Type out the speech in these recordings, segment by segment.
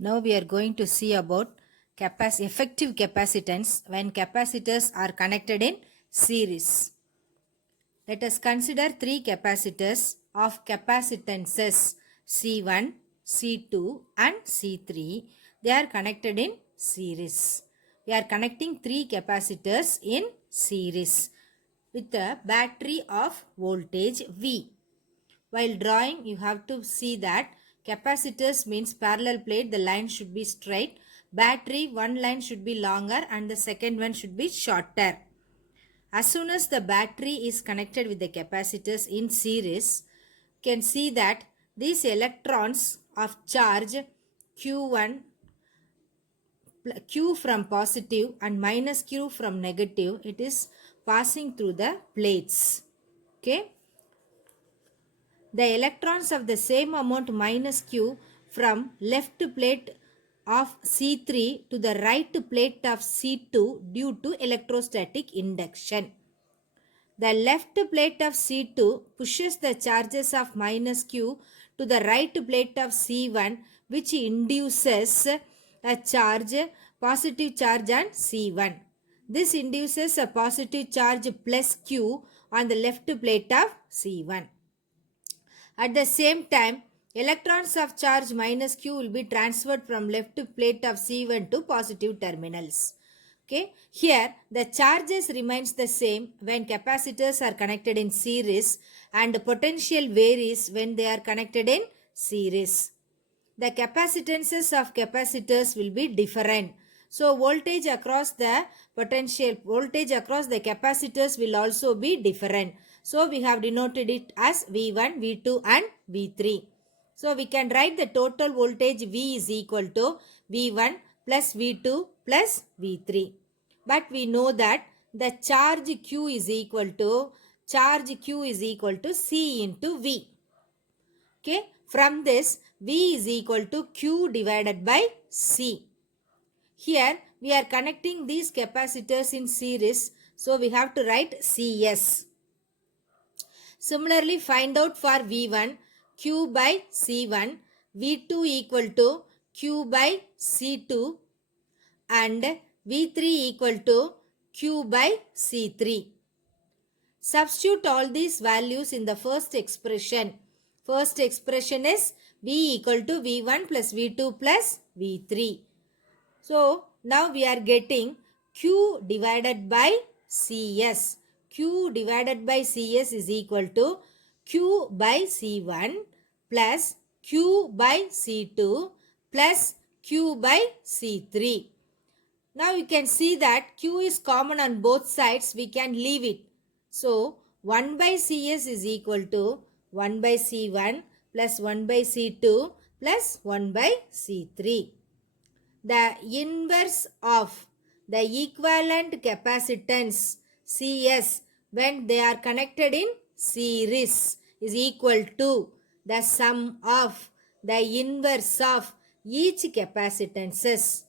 Now we are going to see about effective capacitance when capacitors are connected in series. Let us consider three capacitors of capacitances C1, C2 and C3. They are connected in series. We are connecting three capacitors in series with a battery of voltage V. While drawing, you have to see that capacitors means parallel plate, the line should be straight. Battery, one line should be longer and the second one should be shorter. As soon as the battery is connected with the capacitors in series, you can see that these electrons of charge Q1, Q from positive and minus Q from negative, it is passing through the plates. Okay. The electrons of the same amount minus q from left plate of C3 to the right plate of C2 due to electrostatic induction. The left plate of C2 pushes the charges of minus q to the right plate of C1, which induces a charge, positive charge on C1. This induces a positive charge plus q on the left plate of C1. At the same time, electrons of charge minus q will be transferred from left plate of C1 to positive terminals. Okay, here the charges remains the same when capacitors are connected in series and the potential varies when they are connected in series. The capacitances of capacitors will be different. So voltage across the voltage across the capacitors will also be different. So we have denoted it as V1, V2 and V3. So we can write the total voltage V is equal to V1 plus V2 plus V3. But we know that the charge Q is equal to C into V. Okay, from this V is equal to Q divided by C. Here we are connecting these capacitors in series, so we have to write CS. Similarly, find out for V1 Q by C1, V2 equal to Q by C2 and V3 equal to Q by C3. Substitute all these values in the first expression. First expression is V equal to V1 plus V2 plus V3. So now we are getting Q divided by CS. Q divided by CS is equal to Q by C1 plus Q by C2 plus Q by C3. Now you can see that Q is common on both sides. We can leave it. So 1 by CS is equal to 1 by C1 plus 1 by C2 plus 1 by C3. The inverse of the equivalent capacitance CS when they are connected in series is equal to the sum of the inverse of each capacitances.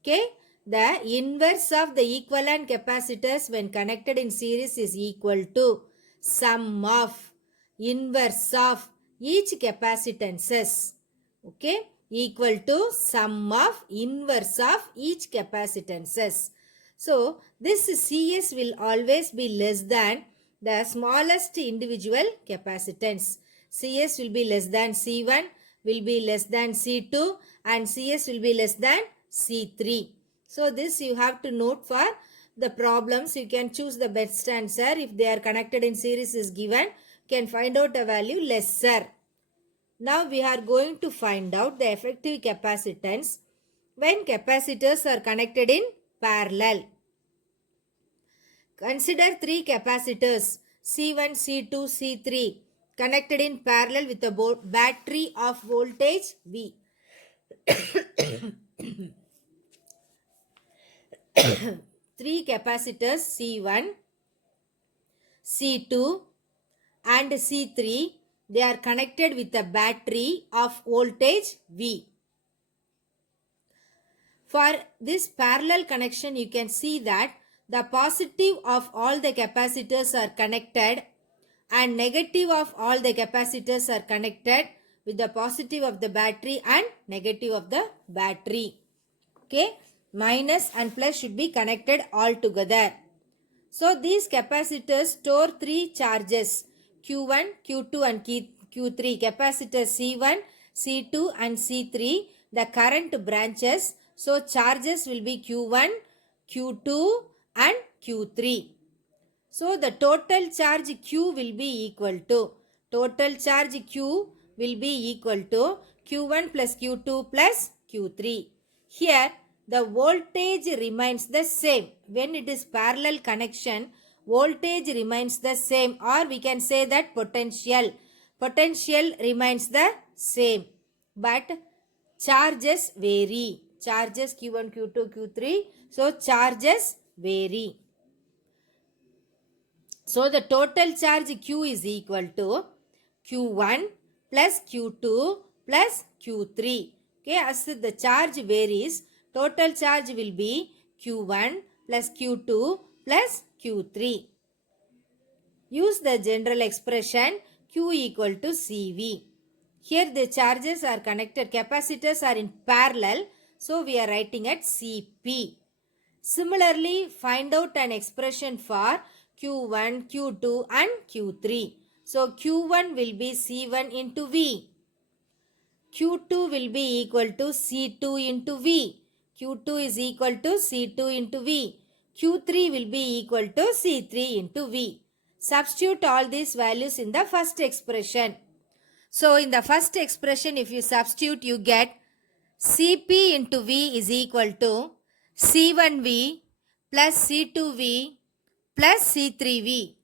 Okay, the inverse of the equivalent capacitors when connected in series is equal to sum of inverse of each capacitances. Okay, equal to sum of inverse of each capacitances. So this CS will always be less than the smallest individual capacitance. CS will be less than C1, will be less than C2 and CS will be less than C3. So this you have to note for the problems. You can choose the best answer. If they are connected in series is given, you can find out a value lesser. Now we are going to find out the effective capacitance when capacitors are connected in parallel. Consider three capacitors C1, C2, C3 connected in parallel with a battery of voltage V. Three capacitors C1, C2 and C3, they are connected with a battery of voltage V. For this parallel connection, you can see that the positive of all the capacitors are connected and negative of all the capacitors are connected with the positive of the battery and negative of the battery. Okay, minus and plus should be connected all together. So these capacitors store three charges, Q1, Q2 and Q3. Capacitors C1, C2 and C3, the current branches. So charges will be Q1, Q2 and Q3. So the total charge Q will be equal to, Q1 plus Q2 plus Q3. Here the voltage remains the same. When it is parallel connection, voltage remains the same, or we can say that potential remains the same, but charges vary. Charges Q1, Q2, Q3. So charges vary. So the total charge Q is equal to Q1 plus Q2 plus Q3. Okay, as the charge varies, total charge will be Q1 plus Q2 plus Q3. Use the general expression Q equal to CV. Here the charges are connected, capacitors are in parallel, so we are writing at CP. Similarly, find out an expression for Q1, Q2 and Q3. So Q1 will be C1 into V. Q2 will be equal to C2 into V. Q2 is equal to C2 into V. Q3 will be equal to C3 into V. Substitute all these values in the first expression. So in the first expression, if you substitute, you get Cp into V is equal to C1V plus C2V plus C3V.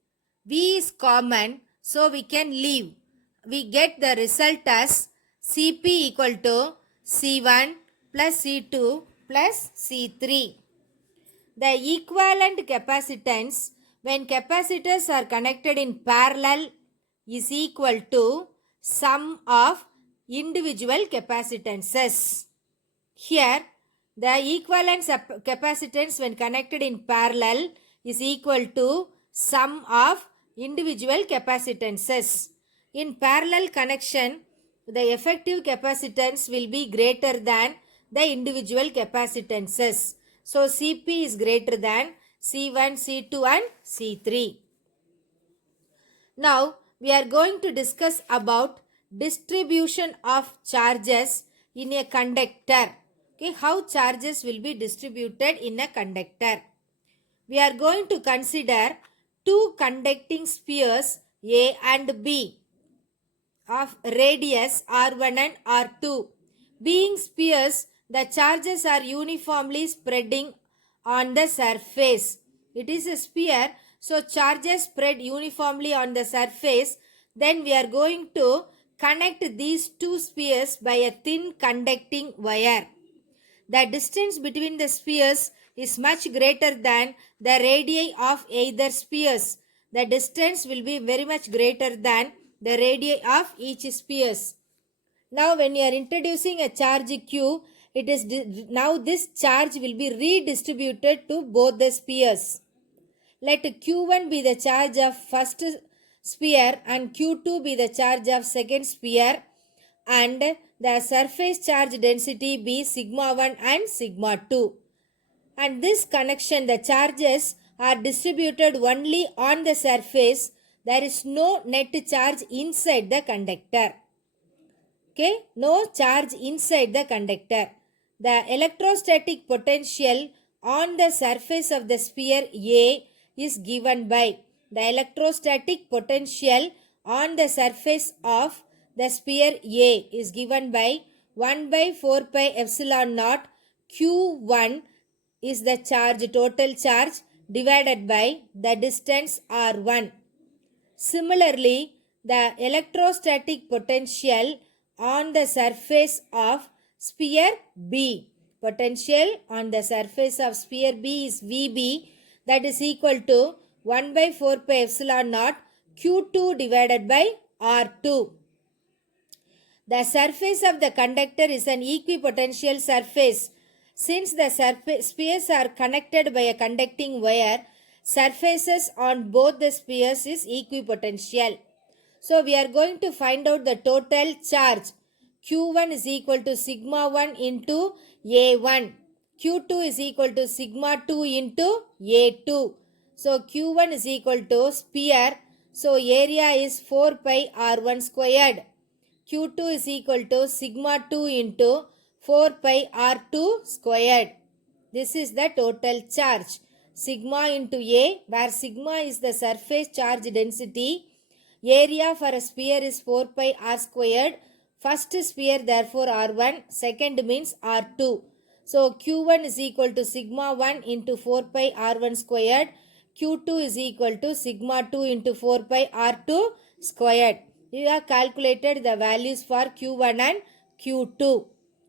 V is common, so we can leave. We get the result as Cp equal to C1 plus C2 plus C3. The equivalent capacitance when capacitors are connected in parallel is equal to sum of individual capacitances. Here, the equivalent capacitance when connected in parallel is equal to sum of individual capacitances. In parallel connection, the effective capacitance will be greater than the individual capacitances. So, Cp is greater than C1, C2 and C3. Now, we are going to discuss about distribution of charges in a conductor. Okay, how charges will be distributed in a conductor. We are going to consider two conducting spheres A and B of radius R1 and R2. Being spheres, the charges are uniformly spreading on the surface. It is a sphere, so charges spread uniformly on the surface. Then we are going to connect these two spheres by a thin conducting wire. The distance between the spheres is much greater than the radii of either spheres. The distance will be very much greater than the radii of each spheres. Now when you are introducing a charge Q, now this charge will be redistributed to both the spheres. Let Q1 be the charge of first sphere and Q2 be the charge of second sphere, and the surface charge density be sigma 1 and sigma 2. And this connection, the charges are distributed only on the surface. There is no net charge inside the conductor. Okay, no charge inside the conductor. The electrostatic potential on the surface of the sphere A is given by the electrostatic potential on the surface of the sphere A is given by 1 by 4 pi epsilon naught Q1 is the charge, total charge, divided by the distance R1. Similarly, the electrostatic potential on the surface of sphere B. Potential on the surface of sphere B is VB, that is equal to 1 by 4 pi epsilon naught Q2 divided by R2. The surface of the conductor is an equipotential surface. Since the spheres are connected by a conducting wire, surfaces on both the spheres is equipotential. So we are going to find out the total charge. Q1 is equal to sigma 1 into A1. Q2 is equal to sigma 2 into A2. So Q1 is equal to sphere. So area is 4 pi R1 squared. Q2 is equal to sigma 2 into 4 pi R2 squared. This is the total charge. Sigma into A, where sigma is the surface charge density. Area for a sphere is 4 pi R squared. First sphere therefore R1, second means R2. So Q1 is equal to sigma 1 into 4 pi R1 squared. Q2 is equal to sigma 2 into 4 pi R2 squared. You have calculated the values for Q1 and Q2.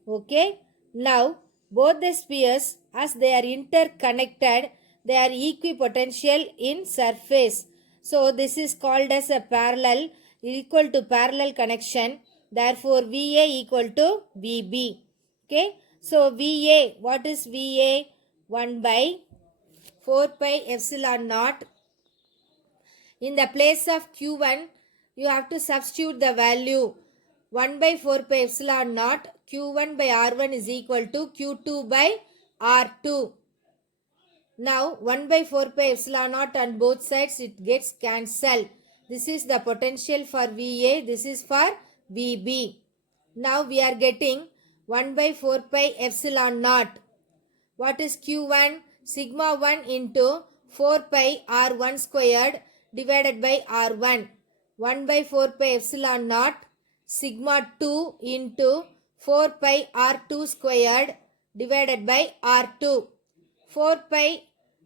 Okay. Now both the spheres, as they are interconnected, they are equipotential in surface. So this is called as a parallel, equal to parallel connection. Therefore VA equal to VB. Okay. So VA, what is VA? 1 by 4 pi epsilon naught. In the place of Q1, you have to substitute the value 1 by 4 pi epsilon naught. Q1 by R1 is equal to Q2 by R2. Now 1 by 4 pi epsilon naught on both sides, it gets cancelled. This is the potential for VA, this is for VB. Now we are getting 1 by 4 pi epsilon naught. What is Q1? Sigma 1 into 4 pi R1 squared divided by R1. 1 by 4 pi epsilon naught. Sigma 2 into 4 pi R2 squared divided by R2. 4 pi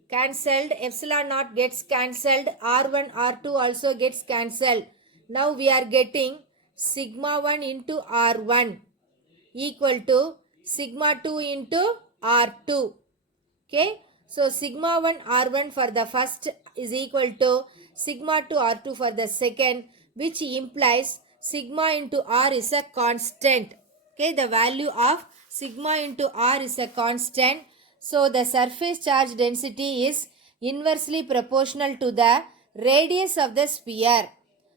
cancelled, epsilon naught gets cancelled, R1, R2 also gets cancelled. Now we are getting sigma 1 into R1 equal to sigma 2 into R2. Okay. So sigma 1 R1 for the first is equal to sigma 2 R2 for the second, which implies sigma into R is a constant. Okay. The value of sigma into R is a constant. So the surface charge density is inversely proportional to the radius of the sphere.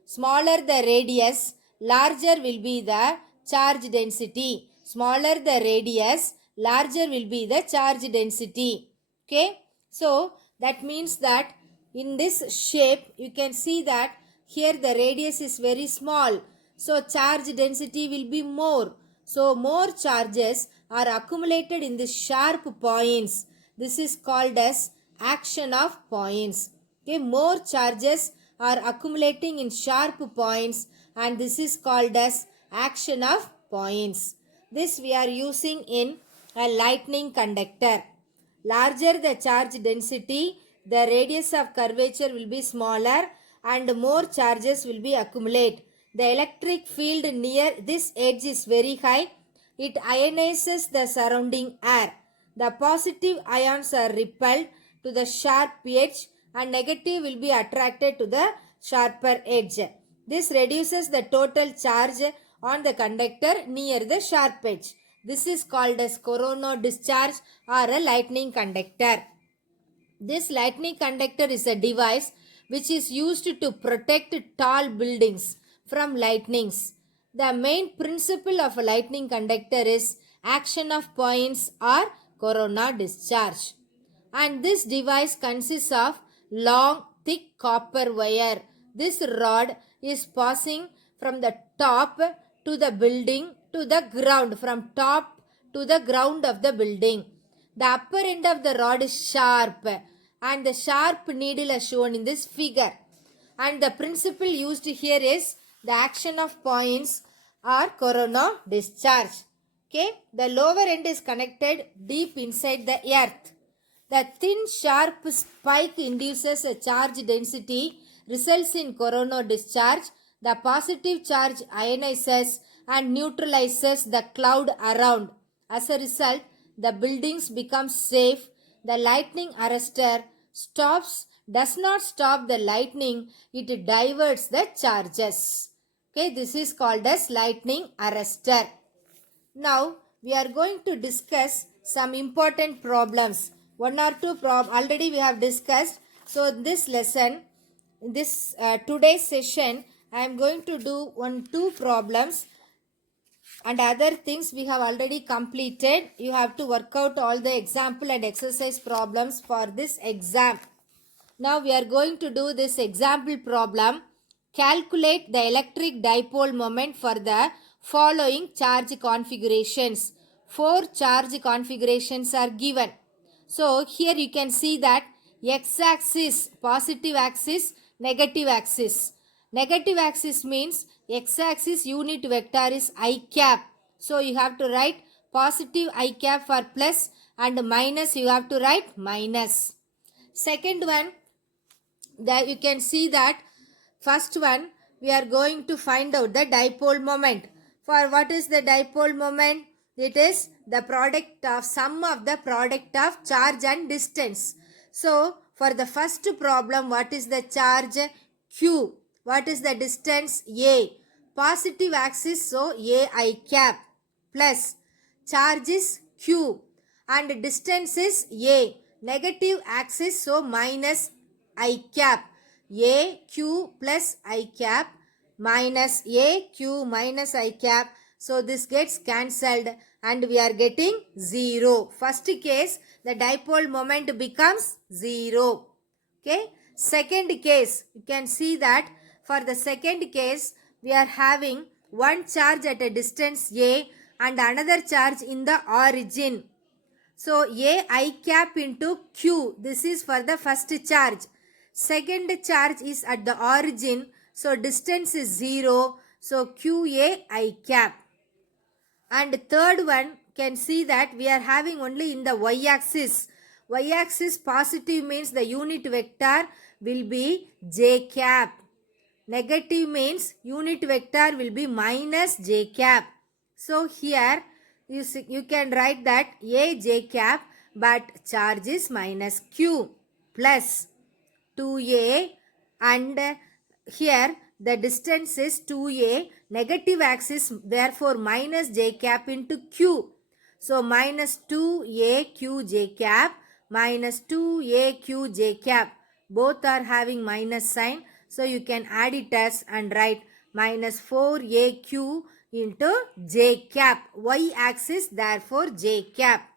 Smaller the radius, larger will be the charge density. Smaller the radius, larger will be the charge density. Okay. So that means that in this shape, you can see that here the radius is very small. So charge density will be more. So more charges are accumulated in the sharp points. This is called as action of points. Okay, more charges are accumulating in sharp points and this is called as action of points. This we are using in a lightning conductor. Larger the charge density, the radius of curvature will be smaller and more charges will be accumulated. The electric field near this edge is very high. It ionizes the surrounding air. The positive ions are repelled to the sharp edge and negative will be attracted to the sharper edge. This reduces the total charge on the conductor near the sharp edge. This is called as coronal discharge or a lightning conductor. This lightning conductor is a device which is used to protect tall buildings from lightnings. The main principle of a lightning conductor is action of points or coronal discharge. And this device consists of long, thick copper wire. This rod is passing from the top to the building to the ground, from top to the ground of the building. The upper end of the rod is sharp and the sharp needle is shown in this figure. And the principle used here is the action of points or coronal discharge. Okay, the lower end is connected deep inside the earth. The thin sharp spike induces a charge density, results in coronal discharge. The positive charge ionizes and neutralizes the cloud around. As a result, the buildings become safe. The lightning arrestor does not stop the lightning, it diverts the charges. Okay, this is called as lightning arrestor. Now we are going to discuss some important problems. One or two already we have discussed. So this lesson, this today's session, I am going to do two problems, and other things we have already completed. You have to work out all the example and exercise problems for this exam. Now we are going to do this example problem. Calculate the electric dipole moment for the following charge configurations. 4 charge configurations are given. So here you can see that x-axis, positive axis, negative axis. Negative axis means x-axis unit vector is I cap. So you have to write positive I cap for plus, and minus you have to write minus. Second one, that you can see that first one we are going to find out the dipole moment. For what is the dipole moment? It is the product of sum of the product of charge and distance. So for the first problem, what is the charge? Q. What is the distance? A. Positive axis, so A I cap, plus charge is Q and distance is A. Negative axis, so minus I cap. A Q plus I cap minus A Q minus I cap. So this gets cancelled and we are getting 0. First case, the dipole moment becomes 0. Okay. Second case, you can see that for the second case, we are having one charge at a distance A and another charge in the origin. So A I cap into Q. This is for the first charge. Second charge is at the origin. So distance is 0. So QA I cap. And third one, can see that we are having only in the y-axis. Y-axis positive means the unit vector will be j cap. Negative means unit vector will be minus j cap. So here you can write that A j cap, but charge is minus Q, plus 2A, and here the distance is 2A, negative axis, therefore minus j cap into Q. So minus 2A Q j cap minus 2A Q j cap. Both are having minus sign. So you can add it as and write minus 4AQ into j cap. Y axis, therefore j cap.